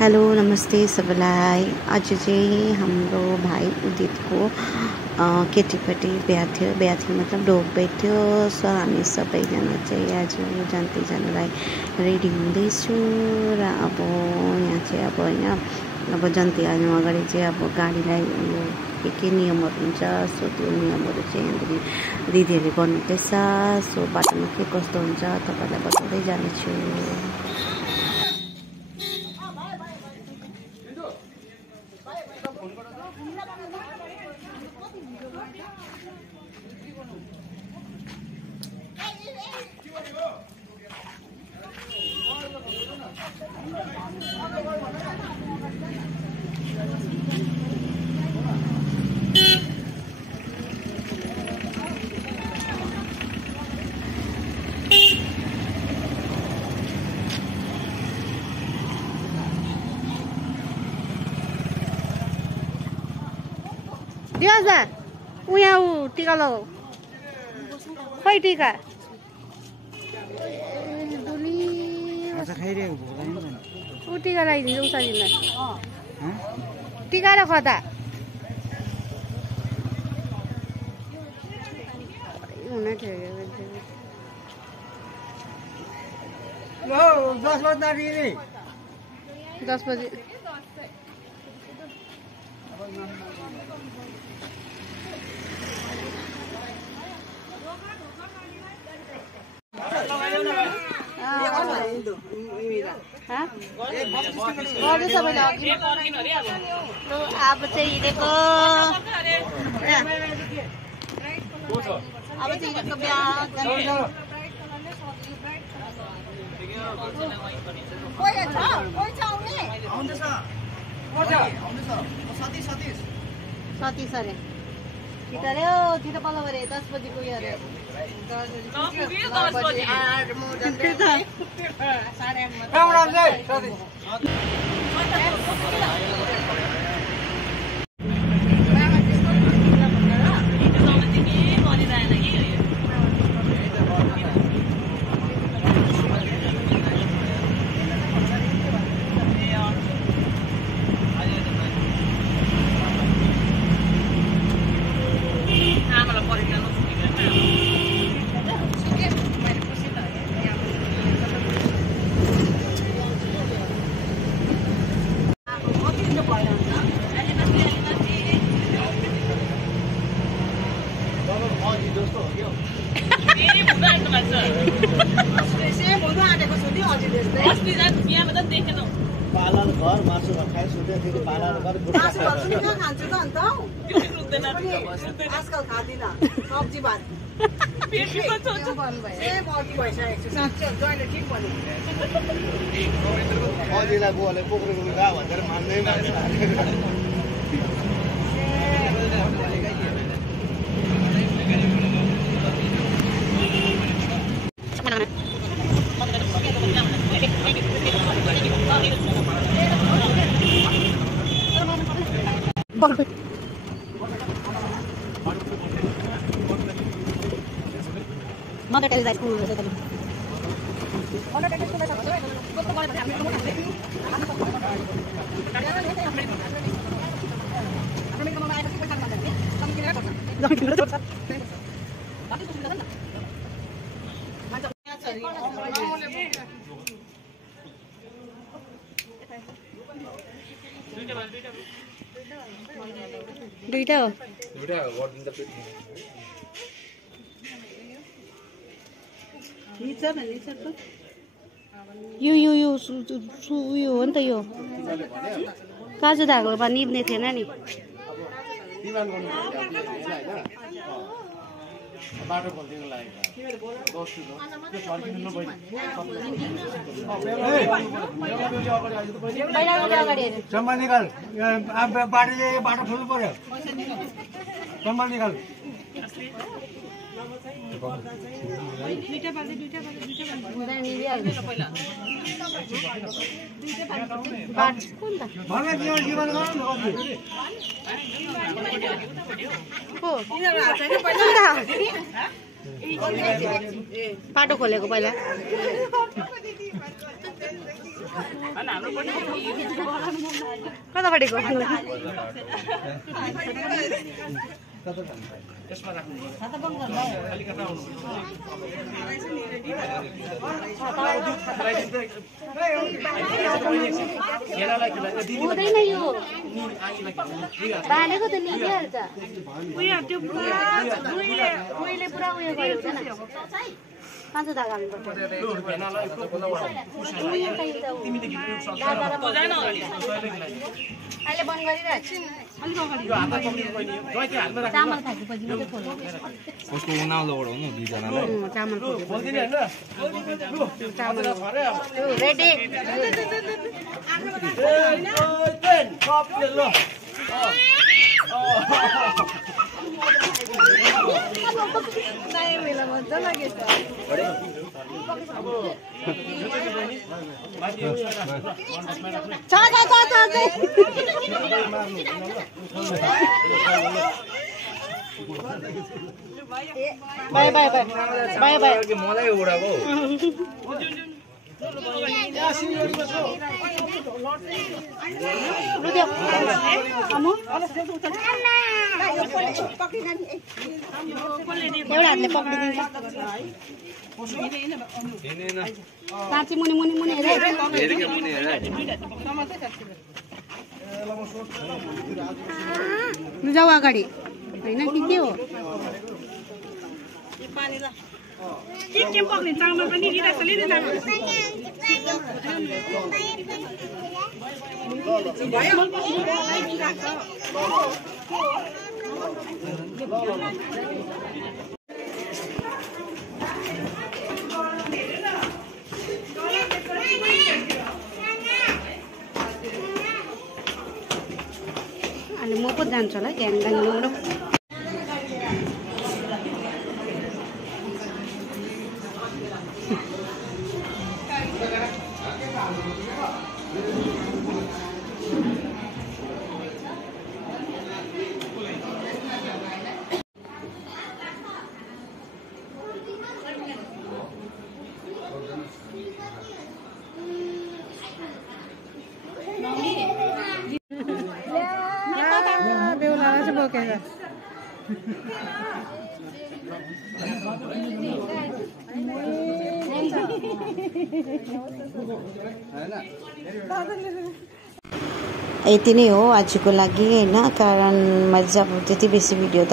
Hello नमस्ते सबैलाई। आज चाहिँ हाम्रो भाइ उदितको केटीपट्टि बिहा थियो मतलब ढोग थियो। सो हामी सबैजना चाहिँ आज जान्दै जानलाई रेडी हुँदैछु र अब यहाँ चाहिँ अब होइन अब जन्ती आउनु अगाडि चाहिँ अब गाडीलाई के नियमहरू हुन्छ। सो त्यो नियमहरू चाहिँ यहाँनिर दिदीहरूले गर्नुहुँदैछ। सो बाटोमा के कस्तो हुन्छ तपाईँलाई बताउँदै जानेछु। दिवस उहाँ टिका लगाऊ खै टिका ऊ टिका लगाइदिन्छ उसालीलाई टिका र खदा हुन थियो 10 बजे अब चाहिँ हिँडेको बिहा सतीश अरे छिटो अरे छिटो पल्लो अरे 10 बजीको उयो अरे पालन घर मासु खाइ सुते थियो पालन घर मासु खान्छु त अन्त आजकल खादिन सब्जी भात पेटको छोचो बन्द भयो ए बडी भइसकेको छ साच्चै जहिले ठीक भन्यो अजिला बुवाले पोखरेको गा भनेर मान्दैन Mother Teresa School. दुईटा हो यो उयो हो नि त यो काजु धागोमा निप्ने थिएन नि बाटो खोल्नु पर्यो सम्मान निकाल पाटो खोलेको पहिला कतापट्टिको यसमा राख्नु हुँदैन यो बालेको त निस्किहाल्छ उयो त्यो उहिले पुरा उयो गरेको छैन काँचो धागा अहिले बन्द गरिरहेको चामल खाएपछि मात्रै खोल्नु उसको उनाउलोबाट हो नि दुईजनालाई चामल ready bye bye bye bye bye मलाई उडाको एउटा हातले पक्रिदिन्छ काँची मुनि मुनि मुनि जाऊ अगाडि होइन के हो के पक्ने चामल पनि लिइरहेको अनि म पो जान्छु होला ग्याङ ग्याङ लुम्रो यति नै हो आजको लागि हैन कारण मैले चाहिँ अब त्यति बेसी भिडियो त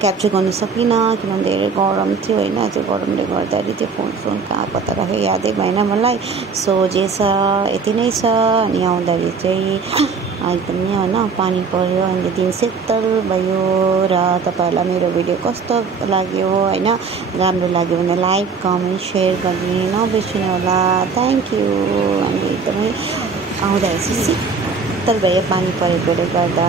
क्याप्चर गर्न सकिनँ किनभने धेरै गरम थियो हैन त्यो गरमले गर्दाखेरि त्यो फोन कहाँ पत्ता राख्यो यादै भएन मलाई सो जे छ यति नै छ अनि आउँदाखेरि चाहिँ एकदमै हैन पानी पर्यो अनि दिन शीतल भयो र तपाईहरुलाई मेरो भिडियो कस्तो लाग्यो हैन राम्रो लाग्यो भने लाइक कमेन्ट शेयर गर्ने नबिर्सनु होला थ्यांक यू अनि एकदमै आउँदाखेरि शीतल भयो पानी परेकोले गर्दा